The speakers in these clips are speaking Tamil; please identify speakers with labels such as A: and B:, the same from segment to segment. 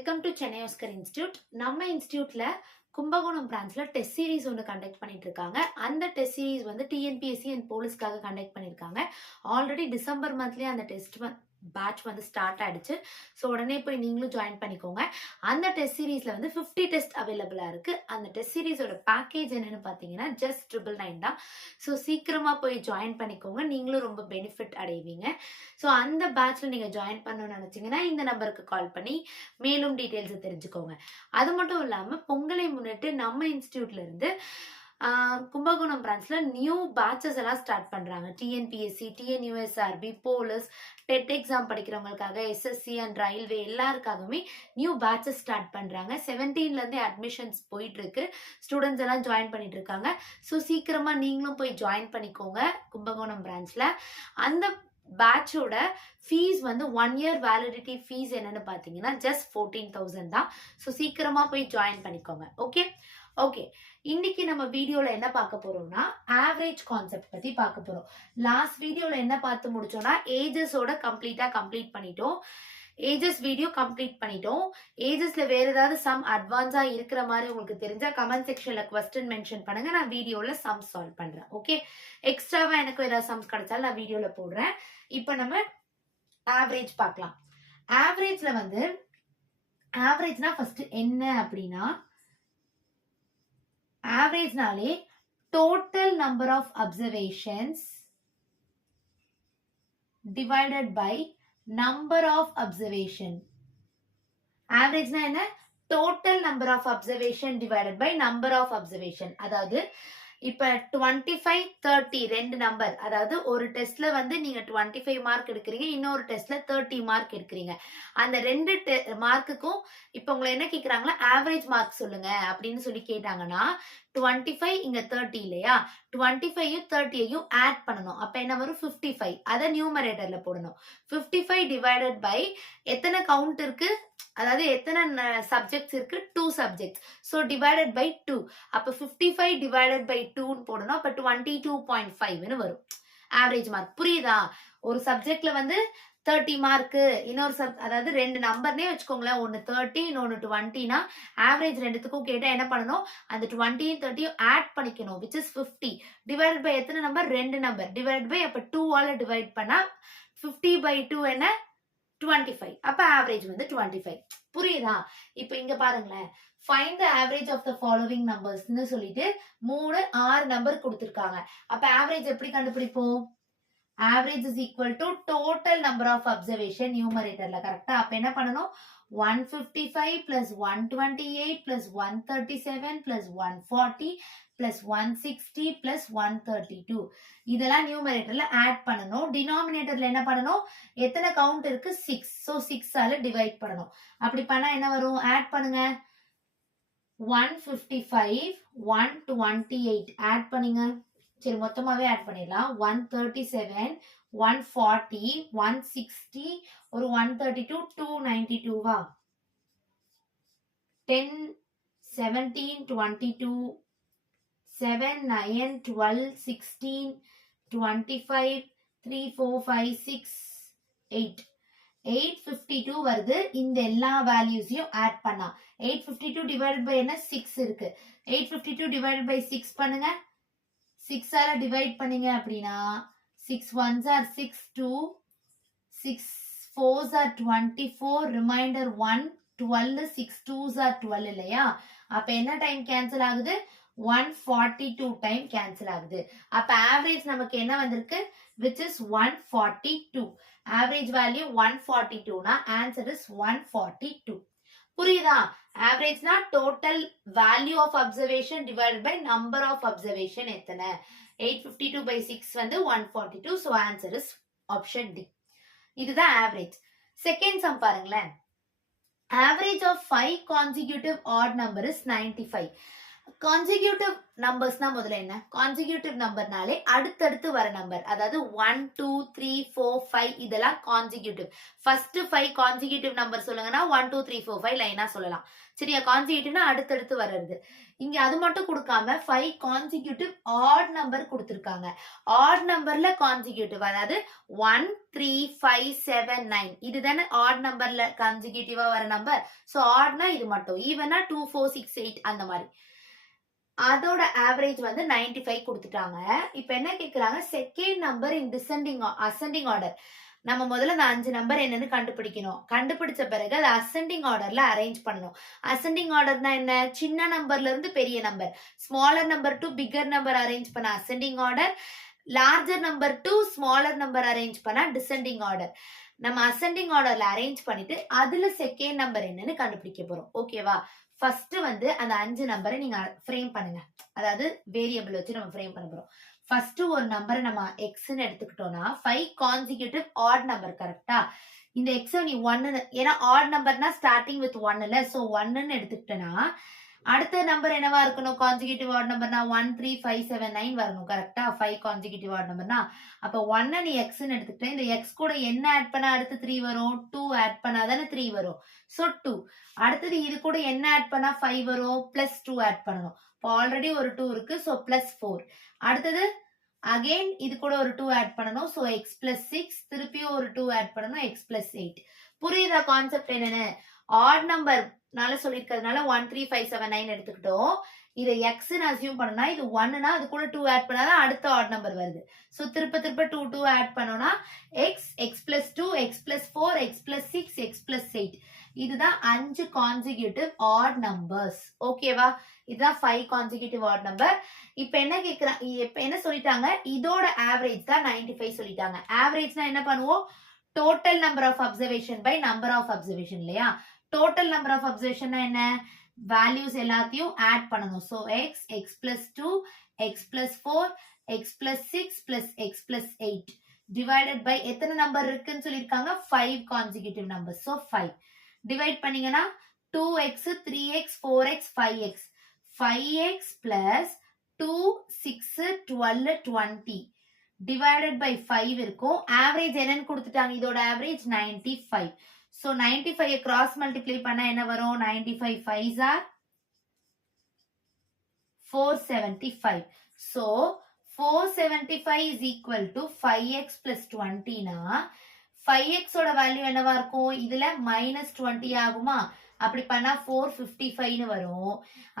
A: Welcome to Chennai Oscar institute நம்ம இன்ஸ்டியூட்ல கும்பகோணம் பிரான்ச்ல டெஸ்ட் சீரிஸ் ஒன்று கண்டக்ட் பண்ணிட்டு இருக்காங்க அந்த டெஸ்ட் சீரிஸ் வந்து டிஎன்பிஎஸ்சி அண்ட் போலீஸ்க்காக கண்டக்ட் பண்ணியிருக்காங்க ஆல்ரெடி டிசம்பர் மந்த்லேயே அந்த டெஸ்ட் பேட்ச் வந்து ஸ்டார்ட் ஆயிடுச்சு. ஸோ உடனே போய் நீங்களும் ஜாயின் பண்ணிக்கோங்க. அந்த டெஸ்ட் சீரீஸில் வந்து ஃபிஃப்டி டெஸ்ட் அவைலபிளாக இருக்குது அந்த டெஸ்ட் சீரீஸோட பேக்கேஜ் என்னன்னு பார்த்தீங்கன்னா ஜஸ்ட் ட்ரிபிள் நைன் தான். ஸோ சீக்கிரமாக போய் ஜாயின் பண்ணிக்கோங்க. நீங்களும் ரொம்ப பெனிஃபிட் அடைவீங்க. ஸோ அந்த பேட்ச்ல நீங்கள் ஜாயின் பண்ணணும்னு நினச்சிங்கன்னா இந்த நம்பருக்கு கால் பண்ணி மேலும் டீட்டெயில்ஸை தெரிஞ்சுக்கோங்க. அது மட்டும் இல்லாமல் பொங்கலை முன்னிட்டு நம்ம இன்ஸ்டியூட்ல இருந்து கும்பகோணம் பிரான்ச்ல நியூ பேட்சஸ் எல்லாம் ஸ்டார்ட் பண்றாங்க. TNPSC TNUSRB police TET exam படிக்கிறவங்களுக்காக SSC and railway எல்லாருக்காகவுமே நியூ பேட்சஸ் ஸ்டார்ட் பண்றாங்க. செவன்டீன்லேருந்தே அட்மிஷன்ஸ் போயிட்டு இருக்கு ஸ்டூடெண்ட்ஸ் எல்லாம் ஜாயின் பண்ணிட்டு இருக்காங்க ஸோ சீக்கிரமா நீங்களும் போய் ஜாயின் பண்ணிக்கோங்க கும்பகோணம் பிரான்ச்ல அந்த பேட்சோட ஃபீஸ் வந்து ஒன் இயர் வேலிடிட்டி ஃபீஸ் என்னன்னு பார்த்தீங்கன்னா ஜஸ்ட் ஃபோர்டீன் தௌசண்ட் தான். ஸோ சீக்கிரமா போய் ஜாயின் பண்ணிக்கோங்க. ஓகே ஓகே இன்னைக்கு நம்ம வீடியோல என்ன பார்க்க போறோம்னா ஆவரேஜ் கான்செப்ட் பத்தி பார்க்க போறோம். லாஸ்ட் வீடியோல என்ன பார்த்து முடிச்சோம்னா ஏஜஸோட கம்ப்ளீட்டா கம்ப்ளீட் பண்ணிட்டோம். ஏஜஸ் வீடியோ கம்ப்ளீட் பண்ணிட்டோம். ஏஜஸ்ல வேற ஏதாவது சம் அட்வான்ஸா இருக்கிற மாதிரி உங்களுக்கு தெரிஞ்சா கமெண்ட் செக்ஷன்ல கொஸ்டின் மென்ஷன் பண்ணுங்க. நான் வீடியோல சம் சால்வ் பண்றேன். ஓகே எக்ஸ்ட்ராவா எனக்கு ஏதாவது சம்ஸ் கிடைச்சாலும் நான் வீடியோல போடுறேன். இப்போ நம்ம ஆவரேஜ் பார்க்கலாம். ஆவரேஜ்ல வந்து ஆவரேஜ்னா ஃபர்ஸ்ட் என்ன அப்படின்னா ஆவரேஜ்னாலே total number of observations divided by number of observation ஆவரேஜ்னா என்ன? Total number of observation divided by number of observation அதாவது இப்ப டுவெண்ட்டி ஃபைவ் தேர்ட்டி ரெண்டு நம்பர் அதாவது ஒரு டெஸ்ட்ல வந்து நீங்க டுவெண்ட்டி ஃபைவ் மார்க் எடுக்கிறீங்க இன்னொரு டெஸ்ட்ல தேர்ட்டி மார்க் எடுக்கிறீங்க. அந்த ரெண்டு மார்க்குக்கும் இப்ப உங்களை என்ன கேக்குறாங்களா ஆவரேஜ் மார்க் சொல்லுங்க அப்படின்னு சொல்லி கேட்டாங்கன்னா டுவெண்ட்டி ஃபைவ் இங்க தேர்ட்டி இல்லையா? டுவெண்ட்டி ஃபைவையும் தேர்ட்டியையும் ஆட் பண்ணணும். அப்ப என்ன வரும்? ஃபிஃப்டி ஃபைவ் அதை நியூமரேட்டர்ல போடணும். ஃபிஃப்டி ஃபைவ் டிவைடட் பை எத்தனை கவுண்ட் இருக்கு? அதாவது எத்தனை சப்ஜெக்ட்ஸ் இருக்கு? Two subjects so divided by two அப்போ ஃபிஃப்டி ஃபைவ் டிவைடட் பை டூன்னு போடணும். அப்போ டுவெண்ட்டி டூ பாயிண்ட் ஃபைவ்னு வரும். ஆவரேஜ் மார்க் புரியுதா? ஒரு சப்ஜெக்ட்ல வந்து தேர்ட்டி மார்க்கு இன்னொரு சப் அதாவது ரெண்டு நம்பர்னே வச்சுக்கோங்களேன். ஒன்று தேர்ட்டி இன்னொன்று டுவெண்ட்டினா ஆவரேஜ் ரெண்டுத்துக்கும் கேட்டால் என்ன பண்ணணும்? அந்த டுவெண்ட்டியும் தேர்ட்டியும் ஆட் பண்ணிக்கணும் which is fifty divide by எத்தனை நம்பர் ரெண்டு நம்பர் டிவைட் பை அப்போ டூவால் டிவைட் பண்ணால் ஃபிஃப்டி பை டூ என்ன? டுவெண்ட்டி ஃபைவ் அப்போ ஆவரேஜ் வந்து டுவெண்ட்டி ஃபைவ் புரியுதா? இப்போ இங்கே பாருங்களேன். Find the average of the following நம்பர்ஸ்னு சொல்லிட்டு மூணு ஆறு நம்பர் கொடுத்துருக்காங்க. அப்போ ஆவரேஜ் எப்படி கண்டுபிடிப்போம்? Average is equal to total number of observation நியூமரேட்டர்ல கரெக்டா அப்ப என்ன பண்ணணும்? One fifty five plus one twenty eight plus one thirty seven plus one forty plus one sixty plus one thirty two இதெல்லாம் நியூமரேட்டரில் ஆட் பண்ணணும். டினாமினேட்டரில் என்ன பண்ணணும்? எத்தனை கவுண்ட் இருக்கு? சிக்ஸ் ஸோ சிக்ஸால் டிவைட் பண்ணணும். அப்படி பண்ணால் என்ன வரும்? ஆட் பண்ணுங்க. One fifty five one twenty eight add பண்ணுங்க. சரி மொத்தமாகவே ஆட் பண்ணிடலாம். One thirty seven one forty one sixty ஒரு one thirty two two ninety டூவா ten seventeen twenty two seven nine twelve sixteen twenty five three four five six eight eight fifty two வருது. இந்த எல்லா வேல்யூஸையும் ஆட் பண்ணா eight fifty two divide by என்ன? சிக்ஸ் இருக்கு. Eight fifty two divide by six பண்ணுங்க சிக்ஸால டிவைட் பண்ணீங்க அப்படின்னா six ones are six two six fours are twenty four remainder one twelve six twos are twelve இல்லையா? அப்போ என்ன டைம் கேன்சல் ஆகுது? One forty two time cancel ஆகுது. அப்ப ஆவரேஜ் நமக்கு என்ன வந்திருக்கு? Which is one forty two average value one forty டூனா answer is one forty two புரியுதா? ஆவரேஜ்னா total value of observation divided by number of observation எத்தனை? Eight fifty two by six வந்து one forty two so answer is option D இதுதான் ஆவரேஜ் செகண்ட் சம் பாருங்களேன். Average of five consecutive odd number is ninety five consecutive நம்பர்ஸ்னா முதல்ல என்ன? கான்சிக்யூட்டிவ் நம்பர்னாலே அடுத்தடுத்து வர நம்பர் அதாவது one two three four five இதெல்லாம் consecutive first five consecutive number சொல்லுங்கன்னா one two three four five லைனா சொல்லலாம். சரியா? கான்சிக்யூட்டிவ்னா அடுத்தடுத்து வர்றது. இங்க அது மட்டும் கொடுக்காம ஃபைவ் கான்சிக்யூட்டிவ் ஆட் நம்பர் கொடுத்துருக்காங்க. ஆட் நம்பர்ல கான்சிக்யூட்டிவ் அதாவது one three five seven nine இதுதானே ஆட் நம்பர்ல கான்சிக்யூட்டிவா வர நம்பர் ஸோ ஆட்னா இது மட்டும். ஈவனா டூ ஃபோர் சிக்ஸ் எயிட் அந்த மாதிரி. அதோட ஆவரேஜ் வந்து 95 ஃபைவ் கொடுத்துட்டாங்க. இப்போ என்ன கேட்குறாங்க second number in descending ascending order நம்ம முதல்ல அந்த அஞ்சு நம்பர் என்னன்னு கண்டுபிடிக்கணும். கண்டுபிடிச்ச பிறகு அதை அசெண்டிங் ஆர்டர்ல அரேஞ்ச் பண்ணணும். அசெண்டிங் ஆர்டர்னா என்ன? சின்ன நம்பர்ல இருந்து பெரிய number smaller number to bigger number arrange பண்ண ascending order larger number to smaller number arrange பண்ண டிசெண்டிங் ஆர்டர் நம்ம அசெண்டிங் ஆர்டர்ல அரேஞ்ச் பண்ணிட்டு அதுல செகண்ட் நம்பர் என்னன்னு கண்டுபிடிக்க போறோம். ஓகேவா ஃபர்ஸ்ட் வந்து அந்த அஞ்சு நம்பரை நீங்க ஃப்ரேம் பண்ணுங்க. அதாவது வேரியபிள் வச்சு நம்ம ஃப்ரேம் பண்ண போறோம். ஃபர்ஸ்ட் ஒரு நம்பரை நம்ம எக்ஸ்ன்னு எடுத்துக்கிட்டோம்னா ஃபைவ் கான்சிக்யூட்டிவ் ஆட் நம்பர் கரெக்டா இந்த எக்ஸ் நீ ஒன்னு ஏன்னா ஆட் நம்பர்னா ஸ்டார்டிங் வித் ஒன்னுல இல்ல ஸோ ஒன்னு எடுத்துக்கிட்டேன்னா அடுத்த நம்பர் என்னவா இருக்கணும்? Consecutive odd நம்பர்னா one three five seven nine வரணும். கரெக்டா ஃபைவ் கான்ஜிகேட்டிவ் ஆட் நம்பர்னா அப்போ ஒன்னு நீ எக்ஸ்ன்னு எடுத்துக்கிட்டேன். இந்த எக்ஸ் கூட என்ன ஆட் பண்ணா அடுத்து த்ரீ வரும்? டூ ஆட் பண்ணாதானே த்ரீ வரும். ஸோ டூ அடுத்தது இது கூட என்ன ஆட் பண்ணா ஃபைவ் வரும்? பிளஸ் டூ ஆட் பண்ணணும். இப்போ ஆல்ரெடி ஒரு டூ இருக்கு. ஸோ பிளஸ் ஃபோர் அடுத்தது அகைன் இது கூட ஒரு டூ ஆட் பண்ணணும். ஸோ எக்ஸ் பிளஸ் சிக்ஸ் திருப்பியும் ஒரு டூ ஆட் பண்ணணும். எக்ஸ் பிளஸ் எயிட் புரியுதா கான்செப்ட் என்னென்ன? ஆட் நம்பர்னால சொல்லியிருக்கிறதுனால one three five seven nine எடுத்துக்கிட்டோம். இதை எக்ஸ்னு அசியூம் பண்ணனா இது ஒன்னுனா அது கூட டூ ஆட் பண்ணாதான் அடுத்த ஆட் நம்பர் வருது. ஸோ திருப்ப திருப்ப டூ டூ ஆட் பண்ணோம்னா x x plus two x plus four x plus six x plus eight இதுதான் அஞ்சு கான்சிக்யூட்டிவ் ஆட் நம்பர்ஸ் ஓகேவா இதுதான் ஃபைவ் கான்சிக்யூட்டிவ் ஆட் நம்பர் இப்போ என்ன கேட்குறாங்க இப்போ என்ன சொல்லிட்டாங்க? இதோட ஆவரேஜ் தான் 95 ஃபைவ் சொல்லிட்டாங்க ஆவரேஜ்னா என்ன பண்ணுவோம்? Total number of observation by number of observation இல்லையா? டோட்டல் நம்பர் ஆஃப் அப்சர்வேஷன்னா என்ன? வேல்யூஸ் எல்லாத்தையும் ஆட் பண்ணணும். So x x plus two x plus four x plus six plus x plus eight divided by எத்தனை நம்பர் இருக்குன்னு சொல்லியிருக்காங்க? Five consecutive number so five divide பண்ணீங்கன்னா two x three x four x five x five x plus two six twelve twenty divided by five இருக்கும். ஆவரேஜ் என்னன்னு கொடுத்துட்டாங்க. இதோட average ninety five so ninety five cross multiply பண்ணால் என்ன வரும்? Ninety five five are four seventy five so four seventy five is equal to five x plus டுவெண்ட்டினா five எக்ஸோட வேல்யூ என்னவா இருக்கும்? இதுல மைனஸ் டுவெண்ட்டி ஆகுமா? அப்படி பண்ணா ஃபோர் ஃபிஃப்டி ஃபைவ்னு வரும்.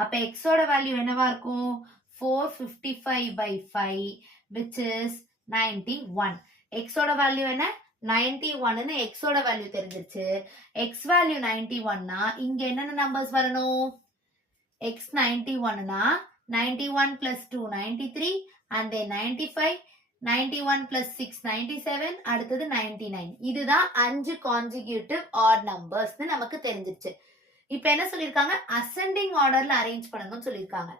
A: அப்ப எக்ஸோட வேல்யூ என்னவா இருக்கும்? Four fifty five by five which is ninety one எக்ஸோட வேல்யூ என்ன? நைன்டி ஒன்னு எக்ஸோட வேல்யூ தெரிஞ்சிருச்சு. எக்ஸ் வேல்யூ நைன்டி ஒன்னா இங்க என்னென்ன நம்பர்ஸ் வரணும்? எக்ஸ் நைன்டி ஒன்னா ninety one plus two ninety three and then ninety five ninety one plus six ninety seven அடுத்தது நைன்டி நைன் இதுதான் அஞ்சு கான்ஜிக்யூட்டிவ் ஆட் நம்பர்ஸ்னு நமக்கு தெரிஞ்சிருச்சு. இப்போ என்ன சொல்லியிருக்காங்க அசெண்டிங் ஆர்டர்ல அரேஞ்ச் பண்ணணும்னு சொல்லியிருக்காங்க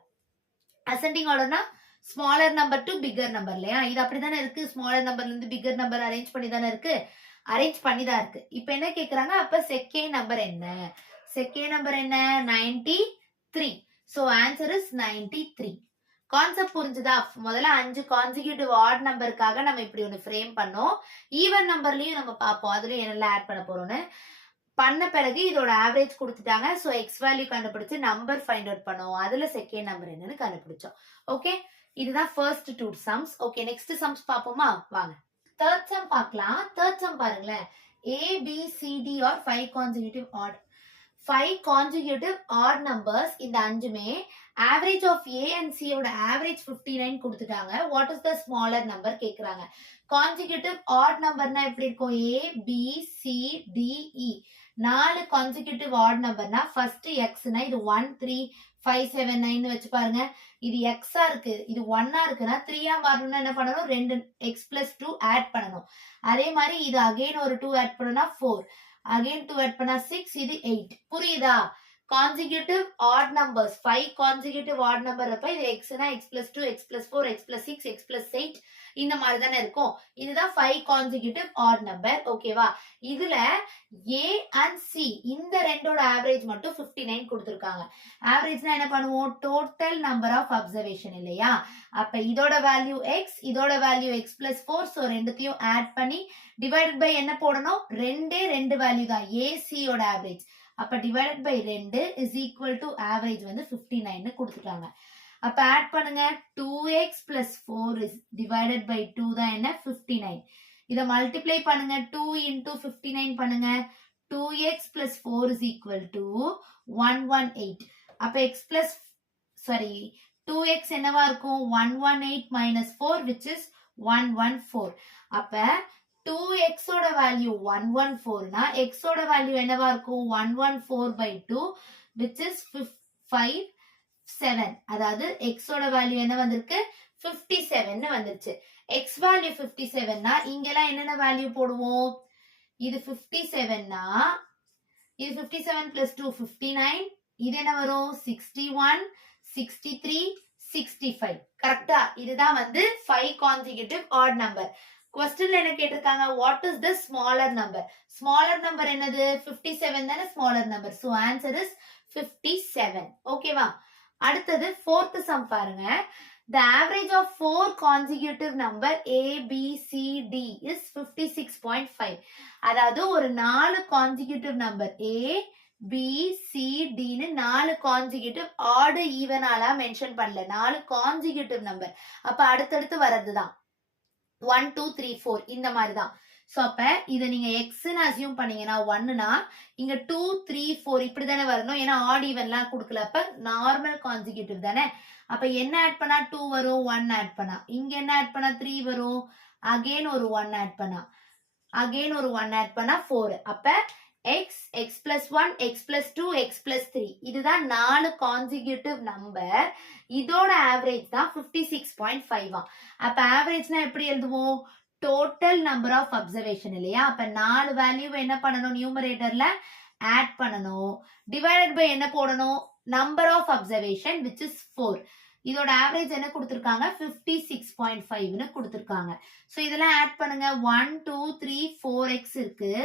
A: ascending ஆர்டர்னா smaller number to bigger number இல்லையா? இது அப்படிதானே இருக்கு? ஸ்மாலர் நம்பர்லேருந்து இருந்து நம்பர் அரேஞ்ச் பண்ணி தானே இருக்கு? அரேஞ்ச் பண்ணி தான் இருக்கு. இப்போ என்ன கேக்குறாங்க? அப்ப செகண்ட் நம்பர் என்ன? செகண்ட் நம்பர் என்ன? Ninety three so answer is ninety three concept புரிஞ்சுதா? முதல்ல அஞ்சு கான்சிக்யூட்டிவ் ஆட் நம்பருக்காக நம்ம இப்படி ஒன்று ஃப்ரேம் பண்ணோம். ஈவன் நம்பர்லையும் நம்ம பார்ப்போம். அதுலயும் என்னெல்லாம் ஆட் பண்ண போறோம்னு. பண்ண பிறகு இதோட ஆவரேஜ் கொடுத்துட்டாங்க. ஸோ எக்ஸ் வேல்யூ கண்டுபிடிச்சு நம்பர் ஃபைண்ட் அவுட் பண்ணுவோம் அதுல செகண்ட் நம்பர் என்னன்னு கண்டுபிடிச்சோம். ஓகே இதுதான் first two sums okay next sums பார்ப்போமா? வாங்க. தேர்ட் சம் பார்க்கலாம். தேர்ட் சம் பாருங்களேன். A B C D are five consecutive odd five consecutive odd numbers இந்த அஞ்சுமே. ஆவரேஜ் ஆஃப் ஏ அண்ட் சியோட ஆவரேஜ் ஃபிஃப்டி நைன் கொடுத்துட்டாங்க. What is the smaller number கேட்குறாங்க கான்சிகூட்டிவ் ஆட் நம்பர்னா எப்படி இருக்கும்? A B C D E நாலு கான்சிக்யூட்டிவ் ஆட் நம்பர்னா ஃபர்ஸ்ட் எக்ஸ்னா இது one three five seven nine வச்சு பாருங்க. இது எக்ஸா இருக்கு இது ஒன்னா இருக்குன்னா த்ரீயா மாறணும்னா என்ன பண்ணணும்? ரெண்டு எக்ஸ் பிளஸ் டூ ஆட் பண்ணணும். அதே மாதிரி இது அகைன் ஒரு டூ ஆட் பண்ணணும்னா ஃபோர் அகைன் டூ ஆட் பண்ணா சிக்ஸ் இது எயிட் புரியுதா? Consecutive odd numbers five consecutive odd number அப்ப இது எக்ஸ்னா x plus two x plus four x plus six x plus eight இந்த மாதிரி தானே இருக்கும். இதுதான் ஃபைவ் கான்சிக்யூட்டிவ் ஆட் நம்பர் ஓகேவா இதுல ஏ அண்ட் சி இந்த ரெண்டோட ஆவரேஜ் மட்டும் 59 நைன் கொடுத்துருக்காங்க ஆவரேஜ்னா என்ன பண்ணுவோம்? டோட்டல் நம்பர் ஆஃப் அப்சர்வேஷன் இல்லையா? அப்ப இதோட வேல்யூ எக்ஸ் இதோட value x plus four so ரெண்டுத்தையும் ஆட் பண்ணி டிவைடட் பை என்ன போடணும்? ரெண்டே ரெண்டு வேல்யூ தான். ஏசியோட ஆவரேஜ் அப்ப டிவைடட் பை ரெண்டு இஸ் ஈக்குவல் டு ஆவரேஜ் வந்து 59 நைன் கொடுத்துட்டாங்க. அப்ப ஆட் பண்ணுங்க. Two x plus four is divided by two தான் என்ன? 59 நைன் இதை மல்டிப்ளை பண்ணுங்க. டூ இன்டூ ஃபிஃப்டி நைன் பண்ணுங்க. Two x plus four is equal to one one eight அப்ப x plus sorry two x என்னவா இருக்கும்? One one eight minus four which is one one four அப்போ டூ எக்ஸோட வேல்யூ ஒன் ஒன் ஃபோர்னா எக்ஸோட வேல்யூ என்னவா இருக்கும்? One one four by two which is five seven அதாவது எக்ஸோட வேல்யூ என்ன வந்திருக்கு? ஃபிஃப்டி செவன் வந்துருச்சு. எக்ஸ் வேல்யூ ஃபிஃப்டி செவன்னா இங்கெல்லாம் என்னென்ன வேல்யூ போடுவோம்? இது ஃபிஃப்டி செவன்னா இது fifty seven plus two fifty nine இது என்ன வரும்? Sixty one sixty three sixty five கரெக்டா இதுதான் வந்து ஃபைவ் கான்சிக்யூட்டிவ் ஆட் நம்பர் கொஸ்டின்ல என்ன கேட்டிருக்காங்க? What is the smaller number smaller number என்னது? 57 செவன் தானே smaller number so answer is 57 seven ஓகேவா அடுத்தது ஃபோர்த் சம் பாருங்க. The average of four consecutive number A B C D is fifty six point five அதாவது ஒரு நாலு கான்சிக்யூட்டிவ் நம்பர் ஏ பிசிடின்னு நாலு கான்சிக்யூட்டிவ் ஆடு ஈவனாலாம் மென்ஷன் பண்ணல. நாலு கான்சிக்யூட்டிவ் நம்பர் அப்ப அடுத்தடுத்து வர்றது தான் ஒன் டூ த்ரீ ஃபோர் இந்த மாதிரி தான் ஸோ அப்ப இதை நீங்க எக்ஸ்ன்னு அசியூம் பண்ணீங்கன்னா ஒன்னுனா இங்க டூ த்ரீ ஃபோர் இப்படி தானே வரணும். ஏன்னா ஆட் ஈவன்லாம் கொடுக்கல. நார்மல் கான்சிக்யூட்டிவ் தானே? அப்ப என்ன ஆட் பண்ணா? டூ வரும் ஒன் ஆட் பண்ணா. இங்க என்ன ஆட் பண்ணா? த்ரீ வரும். அகைன் ஒரு ஒன் ஆட் பண்ணா. அகைன் ஒரு ஒன் ஆட் பண்ணா ஃபோர் அப்ப x x plus one x plus two x plus three இதுதான் நாலு கான்சிக்யூட்டிவ் நம்பர் இதோட ஆவரேஜ் தான் ஃபிஃப்டி சிக்ஸ் பாயிண்ட் ஃபைவ் அப்போ ஆவரேஜ்னா எப்படி எழுதுவோம்? டோட்டல் நம்பர் ஆஃப் அப்சர்வேஷன் இல்லையா? அப்போ நாலு வேல்யூ என்ன பண்ணணும்? நியூமரேட்டரில் ஆட் பண்ணணும். டிவைடட் பை என்ன போடணும்? Number of observation which is four இதோட ஆவரேஜ் என்ன கொடுத்துருக்காங்க? ஃபிஃப்டி சிக்ஸ் பாயிண்ட் ஃபைவ்னு கொடுத்துருக்காங்க. ஸோ இதெல்லாம் ஆட் பண்ணுங்க. One two three four x இருக்குது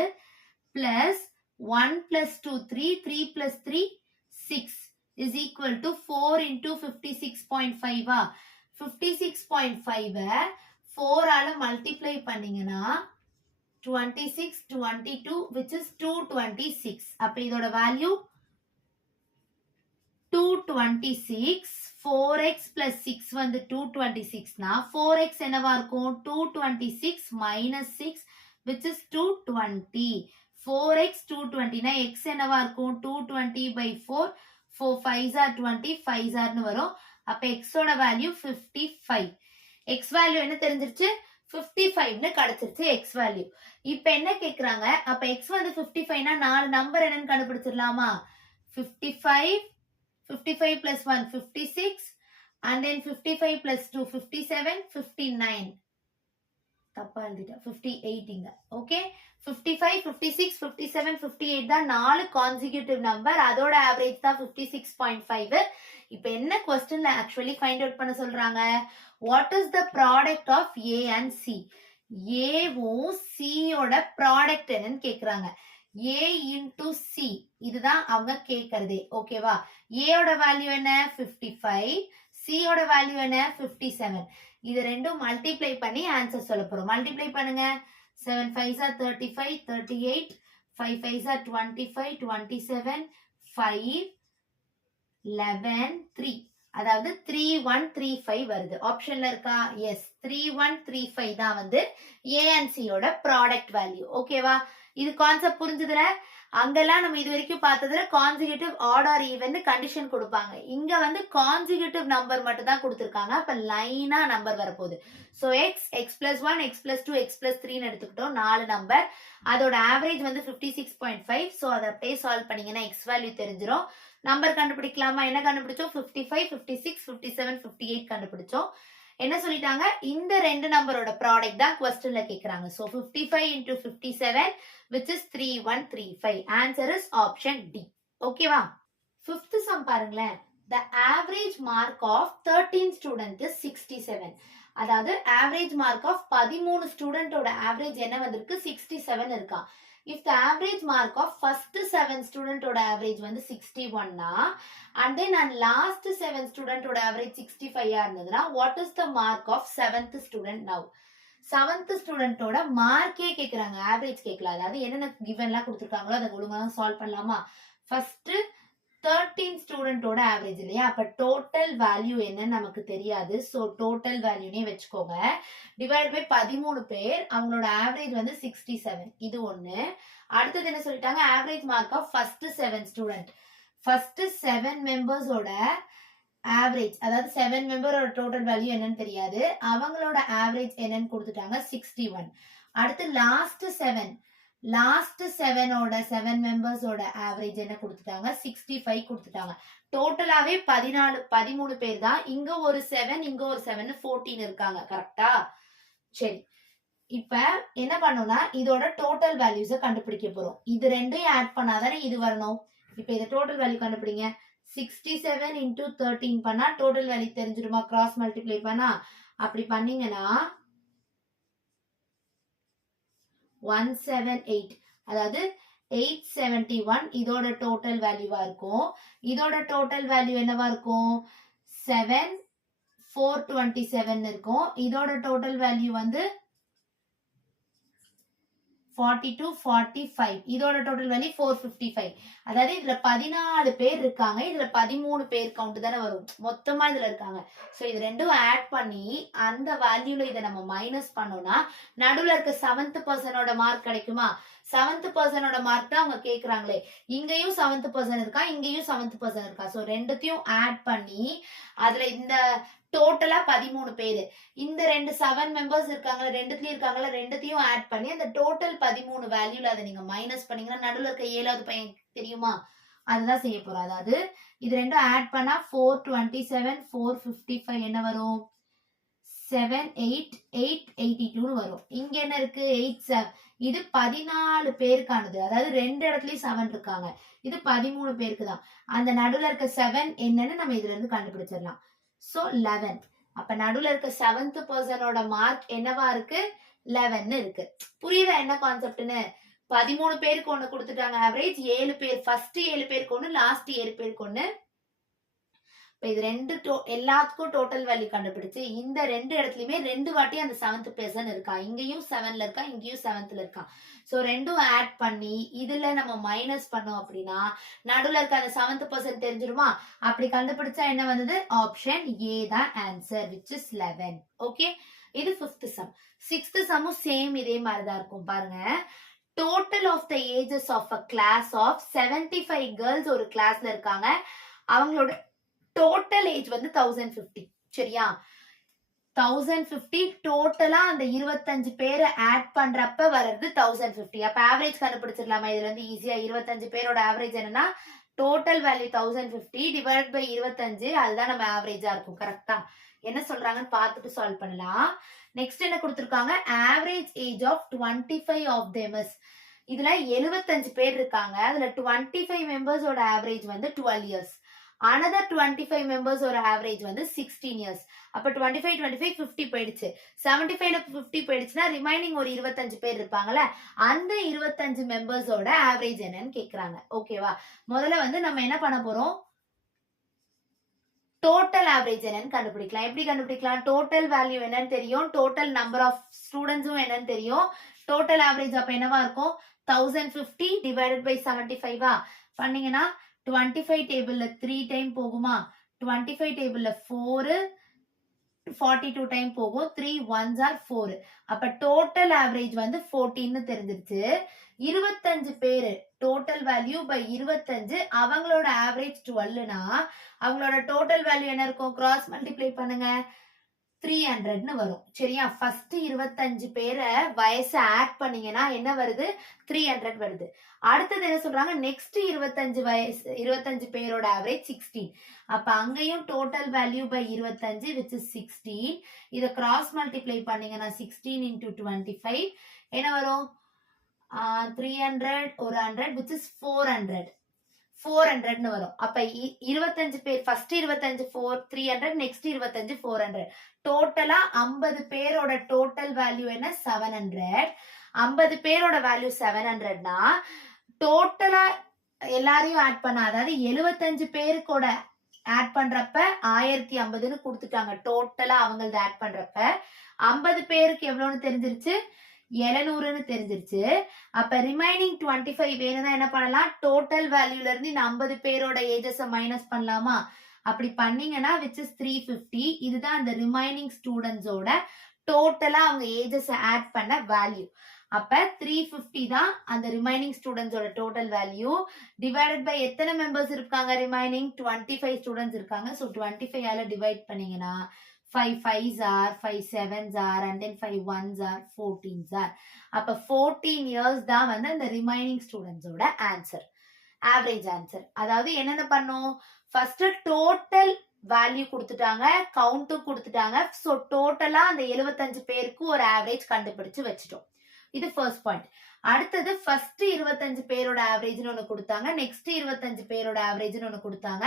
A: plus 1 plus 2, 3, 3 plus 3, 6 is equal to 4 into 56.5. 56.5 4 ஆல multiply பண்ணிங்கனா 26, 22 which is 226. அப்படி இதோட value 226 4x plus 6 வந்து 226 நா 4x என்னவார்க்கும் 226 minus 6 which is 220 four x two டுவெண்ட்டினா x என்னவா இருக்கும்? Two twenty by four four five jar twenty five ஜார்னு வரும். அப்போ எக்ஸோட value fifty five x value என்ன தெரிஞ்சிருச்சு? ஃபிஃப்டி ஃபைவ்னு கிடைச்சிருச்சு எக்ஸ் வேல்யூ இப்போ என்ன கேட்குறாங்க அப்போ எக்ஸ் வந்து ஃபிஃப்டி ஃபைவ்னா நாலு நம்பர் என்னன்னு கண்டுபிடிச்சிடலாமா? Fifty five fifty five plus one fifty six and then fifty five plus two fifty seven fifty nine தப்பா எழுதிட்டேன். Fifty எயிட்டிங்க okay fifty five fifty six fifty seven fifty eight தான் நாலு கான்சிக்யூட்டிவ் நம்பர் அதோட ஆவரேஜ் தான் ஃபிஃப்டி சிக்ஸ் பாயிண்ட் ஃபைவ் இப்போ என்ன கொஸ்டின்ல ஆக்சுவலி ஃபைண்ட் அவுட் பண்ண சொல்றாங்க? What is the product of A and C ஏவும் சியோட ப்ராடக்ட் என்னன்னு கேக்குறாங்க. ஏ இன்டு சி இதுதான் அவங்க கேட்கறதே ஓகேவா ஏயோட வேல்யூ என்ன? ஃபிஃப்டி ஃபைவ் சியோட வேல்யூ என்ன? ஃபிஃப்டி செவன் இது ரெண்டும் மல்டிப்ளை பண்ணி ஆன்சர் சொல்ல போகிறோம் மல்டிப்ளை பண்ணுங்க. Seven five are thirty five thirty eight five five are twenty five twenty seven five eleven three அதாவது த்ரீ ஒன் த்ரீ ஃபைவ் வருது. ஆப்ஷன்ல இருக்கா? Yes three one three five தான் வந்து ஏஎன்சியோட ப்ராடக்ட் வேல்யூ ஓகேவா இது கான்செப்ட் புரிஞ்சுதுல? அங்கெல்லாம் நம்ம இது வரைக்கும் பார்த்ததுல consecutive odd or even condition கொடுப்பாங்க. இங்க வந்து கான்சிகேட்டிவ் நம்பர் மட்டும் தான் கொடுத்துருக்காங்க. அப்ப லைனா நம்பர் வரப்போகுது. So X X plus one X plus two X plus த்ரீன்னு எடுத்துக்கிட்டோம். நாலு நம்பர் அதோட ஆவரேஜ் வந்து fifty six point five so அதை அப்படியே சால்வ் பண்ணீங்கன்னா எக்ஸ் வேல்யூ தெரிஞ்சிடும் நம்பர் கண்டுபிடிக்கலாமா? என்ன கண்டுபிடிச்சோம்? Fifty five fifty six fifty seven fifty eight கண்டுபிடிச்சோம். என்ன சொல்லிட்டாங்க? இந்த ரெண்டு நம்பரோட ப்ராடக்ட் தான் கொஸ்டின்ல கேக்குறாங்க. So fifty five into fifty seven which is three one three five answer is option D ஓகேவா ஃபிஃப்த் சம் பாருங்களேன். The average mark of thirteen student sixty seven அதாவது ஆவரேஜ் மார்க் ஆஃப் பதிமூணு ஸ்டூடெண்டோட ஆவரேஜ் என்ன வந்திருக்கு? சிக்ஸ்டி செவன் இருக்கா if the average mark of first seven ஸ்டூடெண்டோட average வந்து சிக்ஸ்டி ஒன்னா and then and last seven ஸ்டூடெண்டோட average sixty five இருந்ததுன்னா what is the mark of seventh student now seventh ஸ்டூடெண்டோட மார்க்கே கேட்குறாங்க ஆவரேஜ் கேட்கல அதாவது என்னென்ன கிவன்லாம் கொடுத்துருக்காங்களோ அதை ஒழுங்காக சால்வ் பண்ணலாமா? ஃபர்ஸ்ட் தேர்ட்டீன் ஸ்டூடெண்டோட ஆவரேஜ் இல்லையா? அப்ப டோட்டல் வேல்யூ என்னன்னு நமக்கு தெரியாது. ஸோ டோட்டல் வேல்யூனே வச்சுக்கோங்க. டிவைட் பை பதிமூணு பேர். அவங்களோட ஆவரேஜ் வந்து சிக்ஸ்டி செவன் இது ஒன்று அடுத்தது என்ன சொல்லிட்டாங்க? Average mark of first seven student first seven மெம்பர்ஸோட average அதாவது செவன் மெம்பரோட டோட்டல் வேல்யூ என்னன்னு தெரியாது. அவங்களோட ஆவரேஜ் என்னன்னு கொடுத்துட்டாங்க சிக்ஸ்டி ஒன் அடுத்து லாஸ்ட் செவன் லாஸ்ட் செவனோட செவன் மெம்பர்ஸோட ஆவரேஜ் என்ன கொடுத்துட்டாங்க? சிக்ஸ்டி ஃபைவ் கொடுத்துட்டாங்க டோட்டலாகவே பதினாலு பதிமூணு பேர் தான். இங்க ஒரு செவன் இங்க ஒரு செவன் ஃபோர்டீன் இருக்காங்க. கரெக்டா சரி. இப்ப என்ன பண்ணோம்னா இதோட டோட்டல் வேல்யூஸை கண்டுபிடிக்க போறோம். இது ரெண்டையும் ஆட் பண்ணாதானே இது வரணும். இப்ப இதை டோட்டல் வேல்யூ கண்டுபிடிங்க. சிக்ஸ்டி செவன் இன்டூ தேர்ட்டீன் பண்ணால் டோட்டல் வேல்யூ தெரிஞ்சிருமா? கிராஸ் மல்டிப்ளை பண்ணா? அப்படி பண்ணீங்கன்னா ஒன் செவன் எயிட் அதாவது எயிட் செவன்டி ஒன் இதோட டோட்டல் வேல்யூவா இருக்கும். இதோட டோட்டல் வேல்யூ என்னவா இருக்கும்? செவன் ஃபோர் டுவெண்ட்டி செவன் இருக்கும். இதோட டோட்டல் வேல்யூ வந்து ஃபார்ட்டி டூ ஃபார்ட்டி ஃபைவ் இதோட total value four fifty five அதாவது இதுல பதினாலு பேர் இருக்காங்க. இதுல பதிமூணு பேர் கவுண்ட் தானே வரும். மொத்தமா இதுல இருக்காங்க. ஸோ இது ரெண்டும் ஆட் பண்ணி அந்த வேல்யூல இதை நம்ம மைனஸ் பண்ணோம்னா நடுவில் இருக்க செவன்த் பர்சனோட மார்க் கிடைக்குமா? செவன்த் பர்சனோட மார்க் தான் அவங்க கேட்குறாங்களே இங்கேயும் செவன்த் பர்சன் இருக்கா? இங்கேயும் செவன்த் பர்சன் இருக்கா? ஸோ ரெண்டுத்தையும் ஆட் பண்ணி அதுல இந்த டோட்டலா பதிமூணு பேரு. இந்த ரெண்டு செவன் மெம்பர்ஸ் இருக்காங்களா ரெண்டுத்துலயும் இருக்காங்களா ரெண்டுத்தையும் ஆட் பண்ணி அந்த டோட்டல் பதிமூணு வேல்யூல அதை நீங்க மைனஸ் பண்ணீங்கன்னா நடுவில் இருக்க ஏழாவது பையன் தெரியுமா? அதுதான் செய்ய போறோம் அதாவது இது ரெண்டும் ஆட் பண்ணா four twenty seven four fifty five என்ன வரும்? செவன் எயிட் எயிட் எயிட்டி டூன்னு வரும். இங்க என்ன இருக்கு? எயிட் செவன் இது பதினாலு பேருக்கானது. அதாவது ரெண்டு இடத்துலயும் செவன் இருக்காங்க. இது பதிமூணு பேருக்கு தான் அந்த நடுவில் இருக்க செவன் என்னன்னு நம்ம இதுல இருந்து கண்டுபிடிச்சிடலாம். ஸோ லெவன் அப்ப நடுவில் இருக்க செவன்த் பர்சனோட மார்க் என்னவா இருக்கு? லெவன் இருக்கு. புரியுதா என்ன கான்செப்ட்னு பதிமூணு பேருக்கு ஒன்று கொடுத்துட்டாங்க ஆவரேஜ் ஏழு பேர் ஃபர்ஸ்ட் ஏழு பேருக்கு ஒன்று லாஸ்ட் ஏழு பேருக்கு ஒன்று இப்போ இது ரெண்டு டோ எல்லாத்துக்கும் டோட்டல் வேல்யூ கண்டுபிடிச்சு இந்த ரெண்டு இடத்துலையுமே ரெண்டு வாட்டி அந்த செவன்த் பர்சன் இருக்கா. இங்கேயும் செவன்ல இருக்கா இங்கேயும் செவன்த்ல இருக்கா. ஸோ ரெண்டும் ஆட் பண்ணி இதுல நம்ம மைனஸ் பண்ணோம் அப்படின்னா நடுவில் இருக்க அந்த செவன்த் பர்சன் தெரிஞ்சிருமா? அப்படி கண்டுபிடிச்சா என்ன வந்தது? ஆப்ஷன் ஏ தான் answer which is eleven okay இது ஃபிஃப்த் சம் சிக்ஸ்த் சம்மும் சேம் இதே மாதிரி தான் இருக்கும். பாருங்க. Total of the ages of a class of seventy five girls ஒரு கிளாஸ்ல இருக்காங்க. அவங்களோட டோட்டல் ஏஜ் வந்து தௌசண்ட் ஃபிஃப்டி சரியா? தௌசண்ட் ஃபிஃப்டி டோட்டலா அந்த இருபத்தஞ்சு பேரை ஆட் பண்றப்ப வர்றது தௌசண்ட் ஃபிஃப்டி அப்ப ஆவரேஜ் கண்டுபிடிச்சிடலாமா? இதுல இருந்து ஈஸியா இருபத்தஞ்சு பேரோட ஆவரேஜ் என்னன்னா total value thousand fifty divide by இருபத்தஞ்சு அதுதான் நம்ம ஆவரேஜா இருக்கும். கரெக்டா என்ன சொல்றாங்கன்னு பார்த்துட்டு சால்வ் பண்ணலாம். நெக்ஸ்ட் என்ன கொடுத்துருக்காங்க? Average age of twenty five of தேமஸ் இதுல எழுபத்தஞ்சு பேர் இருக்காங்க. அதுல டுவெண்ட்டி ஃபைவ் மெம்பர்ஸோட ஆவரேஜ் வந்து twelve years another twenty five members ஒரு ஆவரேஜ் வந்து சிக்ஸ்டீன் இயர்ஸ் அப்போ twenty five twenty five fifty போயிடுச்சு. செவன்ட்டி ஃபைவ்ல ஃபிஃப்டி போயிடுச்சுன்னா ரிமைனிங் ஒரு இருபத்தஞ்சு பேர் இருப்பாங்கல்ல அந்த இருபத்தஞ்சு மெம்பர்ஸோட ஆவரேஜ் என்னன்னு கேட்குறாங்க ஓகேவா முதல்ல வந்து நம்ம என்ன பண்ண போகிறோம் டோட்டல் ஆவரேஜ் என்னன்னு கண்டுபிடிக்கலாம். எப்படி கண்டுபிடிக்கலாம்? டோட்டல் வேல்யூ என்னன்னு தெரியும். டோட்டல் நம்பர் ஆஃப் ஸ்டூடெண்ட்ஸும் என்னன்னு தெரியும். டோட்டல் ஆவரேஜ் அப்போ என்னவா இருக்கும்? Thousand fifty divided by seventy ஃபைவா பண்ணீங்கன்னா டுவெண்ட்டி ஃபைவ் டேபிளில் த்ரீ டைம் போகுமா? டுவெண்ட்டி ஃபைவ் டேபிள்ல ஃபோரு ஃபார்ட்டி டூ டைம் போகும். த்ரீ ஒன்ஸ் ஆர் ஃபோர் அப்ப டோட்டல் ஆவரேஜ் வந்து ஃபோர்டீன்னு தெரிஞ்சிருச்சு. இருபத்தஞ்சு பேரு டோட்டல் வேல்யூ பை இருபத்தஞ்சு அவங்களோட ஆவரேஜ் டுவெல்னா அவங்களோட டோட்டல் வேல்யூ என்ன இருக்கும்? கிராஸ் மல்டிப்ளை பண்ணுங்க. த்ரீ ஹண்ட்ரட்னு வரும். சரியா? ஃபர்ஸ்ட் இருபத்தஞ்சு பேரை வயசை ஆட் பண்ணீங்கன்னா என்ன வருது? த்ரீ ஹண்ட்ரட் வருது. அடுத்தது என்ன சொல்றாங்க? நெக்ஸ்ட் இருபத்தஞ்சு வயசு இருபத்தஞ்சு பேரோட ஆவரேஜ் சிக்ஸ்டீன் அப்ப அங்கேயும் டோட்டல் வேல்யூ பை இருபத்தஞ்சு விச் இஸ் சிக்ஸ்டீன் இதை கிராஸ் மல்டிப்ளை பண்ணீங்கன்னா சிக்ஸ்டீன் இன்டூ டுவெண்ட்டி ஃபைவ் என்ன வரும்? த்ரீ ஹண்ட்ரட் ஒரு hundred which is four hundred four ஹண்ட்ரட்னு வரும். அப்ப இ- இருபத்தஞ்சு பேர் ஃபர்ஸ்ட் இருபத்தஞ்சு ஃபோர் த்ரீ ஹண்ட்ரட் நெக்ஸ்ட் இருபத்தஞ்சு ஃபோர் ஹண்ட்ரட் டோட்டலா ஐம்பது பேரோட டோட்டல் வேல்யூ என்ன? செவன் ஹண்ட்ரட் ஐம்பது பேரோட வேல்யூ செவன் ஹண்ட்ரட்னா டோட்டலா எல்லாரையும் ஆட் பண்ண அதாவது எழுபத்தஞ்சு பேருக்கோட ஆட் பண்றப்ப ஆயிரத்தி ஐம்பதுன்னு கொடுத்துட்டாங்க. டோட்டலா அவங்களது ஆட் பண்றப்ப. ஐம்பது பேருக்கு எவ்வளோன்னு தெரிஞ்சிருச்சு? எழுநூறுன்னு தெரிஞ்சிருச்சு. அப்ப ரிமைனிங் டுவெண்ட்டி ஃபைவ் வேணும்னா என்ன பண்ணலாம்? டோட்டல் வேல்யூல இருந்து இந்த ஐம்பது பேரோட ஏஜஸ் மைனஸ் பண்ணலாமா? அப்படி பண்ணீங்கன்னா விச் இஸ் த்ரீ ஃபிஃப்டி இதுதான் அந்த ரிமைனிங் ஸ்டூடெண்ட்ஸோட டோட்டலா அவங்க ஏஜஸ் ஆட் பண்ண வேல்யூ அப்ப த்ரீ ஃபிஃப்டி தான் அந்த ரிமைனிங் ஸ்டூடெண்ட்ஸோட டோட்டல் வேல்யூ டிவைடட் பை எத்தனை மெம்பர்ஸ் இருக்காங்க? ரிமைனிங் டுவெண்ட்டி ஃபைவ் ஸ்டூடெண்ட்ஸ் இருக்காங்க. ஸோ டுவெண்ட்டி ஃபைவ் ஆல டிவைட் பண்ணீங்கன்னா five fives are five sevens are and then five ones are fourteens are அப்போ ஃபோர்டீன் இயர்ஸ் தான் வந்து அந்த ரிமைனிங் ஸ்டூடெண்ட்ஸோட ஆன்சர் ஆவரேஜ் ஆன்சர் அதாவது என்னென்ன பண்ணோம்? ஃபர்ஸ்ட் டோட்டல் வேல்யூ கொடுத்துட்டாங்க கவுண்ட்டும் கொடுத்துட்டாங்க. ஸோ டோட்டலாக அந்த எழுபத்தஞ்சு பேருக்கு ஒரு ஆவரேஜ் கண்டுபிடிச்சு வச்சுட்டோம். இது ஃபர்ஸ்ட் பாயிண்ட் அடுத்தது ஃபர்ஸ்ட் இருபத்தஞ்சு பேரோட ஆவரேஜ்னு ஒன்று கொடுத்தாங்க. நெக்ஸ்ட் இருபத்தஞ்சு பேரோட ஆவரேஜ்னு ஒன்று கொடுத்தாங்க.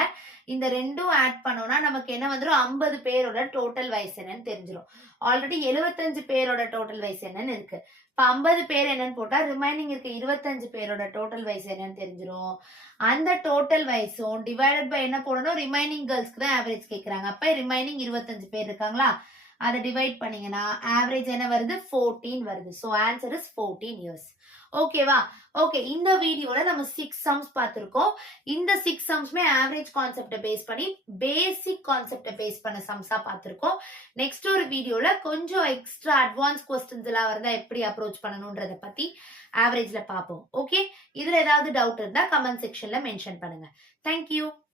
A: இந்த ரெண்டும் ஆட் பண்ணோம்னா நமக்கு என்ன வந்துடும் ஐம்பது பேரோட டோட்டல் வயசு என்னன்னு தெரிஞ்சிடும் ஆல்ரெடி எழுபத்தஞ்சு பேரோட டோட்டல் வயசு என்னன்னு இருக்கு. இப்போ ஐம்பது பேர் என்னன்னு போட்டா ரிமைனிங் இருக்க இருபத்தஞ்சு பேரோட டோட்டல் வயசு என்னன்னு தெரிஞ்சிடும் அந்த டோட்டல் வயசும் டிவைடட் பை என்ன போடணும்? ரிமைனிங் கேர்ள்ஸ்க்கு தான் ஆவரேஜ் கேட்குறாங்க அப்போ ரிமைனிங் இருபத்தஞ்சு பேர் இருக்காங்களா? அதை டிவைட் பண்ணீங்கன்னா ஆவரேஜ் என்ன வருது? ஃபோர்டீன் வருது. So answer is fourteen years ஓகேவா ஓகே இந்த வீடியோல நம்ம சிக்ஸ் சம்ஸ் பார்த்துருக்கோம். இந்த சிக்ஸ் சம்ஸ்மே ஆவரேஜ் கான்செப்டை பேஸ் பண்ணி பேசிக் கான்செப்டை பேஸ் பண்ண சம்ஸா பார்த்துருக்கோம். நெக்ஸ்ட் ஒரு வீடியோல கொஞ்சம் எக்ஸ்ட்ரா அட்வான்ஸ் கொஸ்டின்ஸ் எல்லாம் வருதா எப்படி அப்ரோச் பண்ணணுன்றத பத்தி ஆவரேஜ்ல பார்ப்போம். ஓகே இதுல ஏதாவது டவுட் இருந்தா கமெண்ட் செக்ஷன்ல மென்ஷன் பண்ணுங்க. தேங்க்யூ